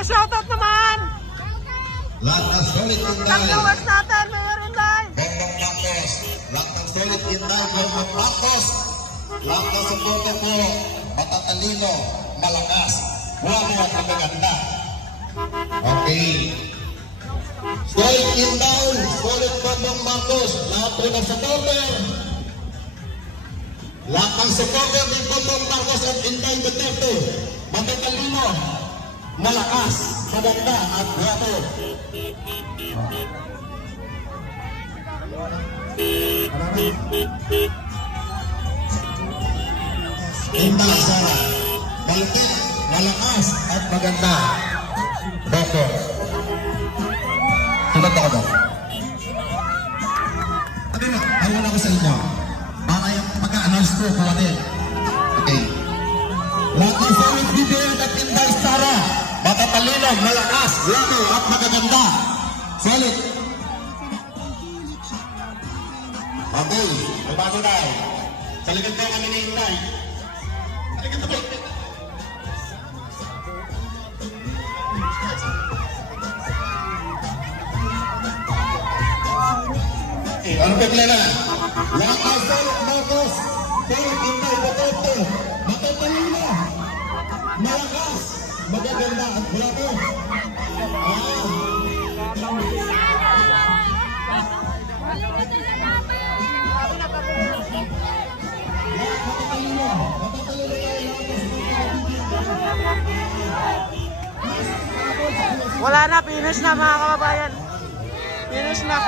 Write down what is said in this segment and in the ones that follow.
Pa-shoutout naman! Lahat ng solid Inday. Followers natin, Mayor Inday. Bongbong Marcos. Lahat ng solid Inday, Bongbong Marcos. Lahat ng suporta po, matatalino, malakas, buwamo at magaganda. Okay. Solid Inday, solid Bongbong Marcos. Lahat po ng supporter. Lahat ng supporter ng Bongbong Marcos at Inday Duterte. Matatalino, malakas, maganda at buwamo. Inday Sara, balikin, malakas at maganda. Boko. Sunod ako daw. Sabi mo, ayaw ako sa inyo. Para yung pagka-announce ko, kuwanin. Okay. Lahat ng solid BBM at Inday Sara, matatalino, malakas, buwamo at magaganda. Solid. Okay, babago na. Sa likod ko kami ni Inday. Sa likod ko. Ano pagla na? Lahat ng solid Marcos, solid Inday Duterte, matatalino, malakas, magaganda at buwamo. Wala na, finish na mga kababayan. Finish na.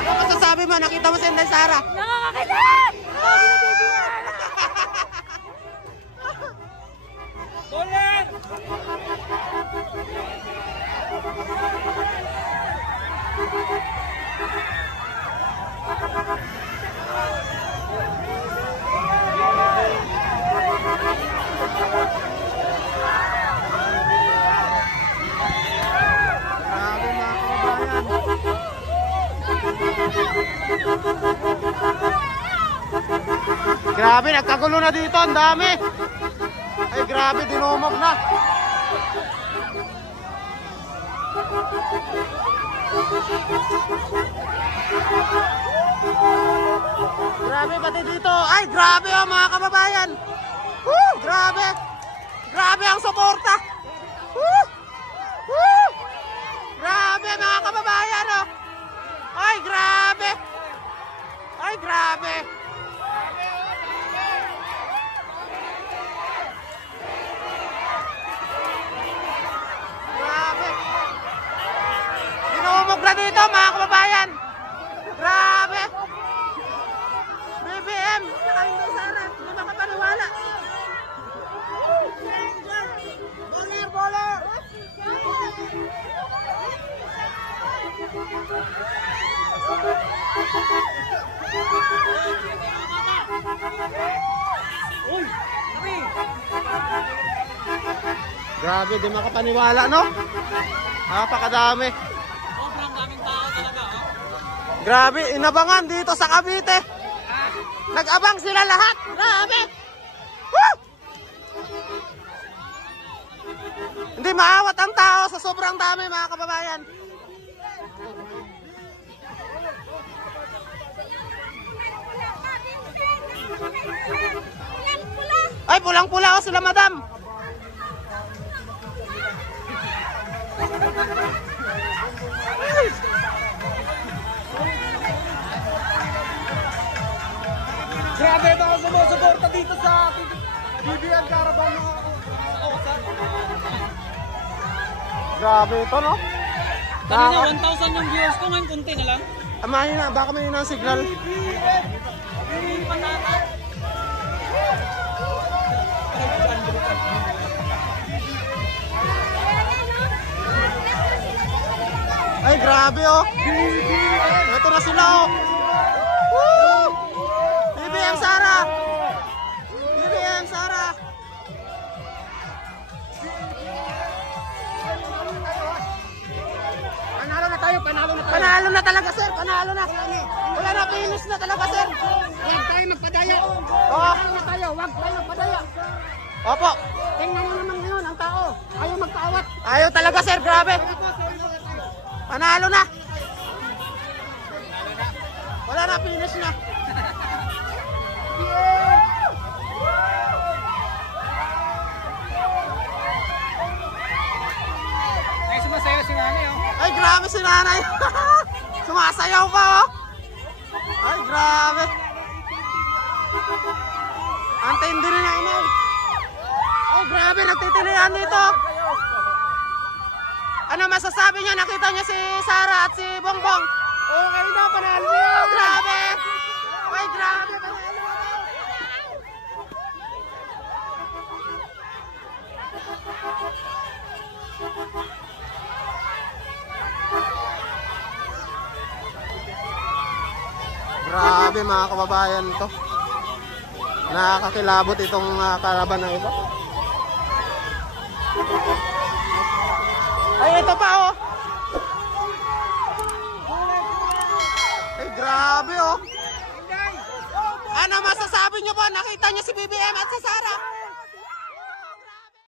Ano masasabi mo? Nakita mo si Inday Sara? Nakakakita! Ulit! Grabe, nagkagulo na dito, ang dami. Ay, grabe, dinumog na. Grabe, pati dito. Ay, grabe oh, mga kababayan. Woo, grabe. Grabe ang suporta. Woo! Woo! Grabe, mga kababayan. Ay, grabe. Grabe. Dinumugla dito, mga kababayan. Grabe. BBM, saka hindi Sara. Hindi makapaniwala. Baller. Grabe, di makapaniwala, no? Napakadami. Sobrang daming tao talaga, oh. Grabe, inabangan dito sa Cavite. Nag-abang sila lahat. Grabe. Woo! Hindi maawat ang tao sa sobrang dami, mga kababayan. Ay, pulang-pula ako sila, madam. Grabe ito ako sumusuporta dito sa BBM Caravan mga kausap. Grabe ito, no? Kanina 1,000 yung views ko, ngayon kunti na lang. Amahin na, baka may ng signal. Hindi pa natin. Ay, grabe, oh. Ito na sila, oh. Woo! BBM Sara. BBM Sara. Panalo na tayo, panalo na tayo. Panalo na talaga, sir. Panalo na. Wala na, finish na talaga, sir. Huwag tayo magpadaya. Oh. Panalo na tayo, huwag tayo magpadaya. Opo. Tingnan mo naman ngayon ang tao. Ayaw magkaawat. Ayaw talaga, sir. Grabe. Panalo na. Wala na, finish na. Ay, sumasaya si nanay, oh. Ay, grabe si nanay. Sumasayaw pa, oh. Ay, grabe. Ang tindi ni nanay. Ay, grabe. Nagtitilian dito. Ano masasabi niya? Nakita niya si Sara at si Bongbong. Okay na, panalo na. Oh, grabe. Ay, grabe. Panalo na. Grabe, mga kababayan to. Nakakakilabot itong kalaban na ito. Ay, ito pa, oh. Ay, grabe, oh. Ano masasabi niyo po? Nakita niyo si BBM at si Sara?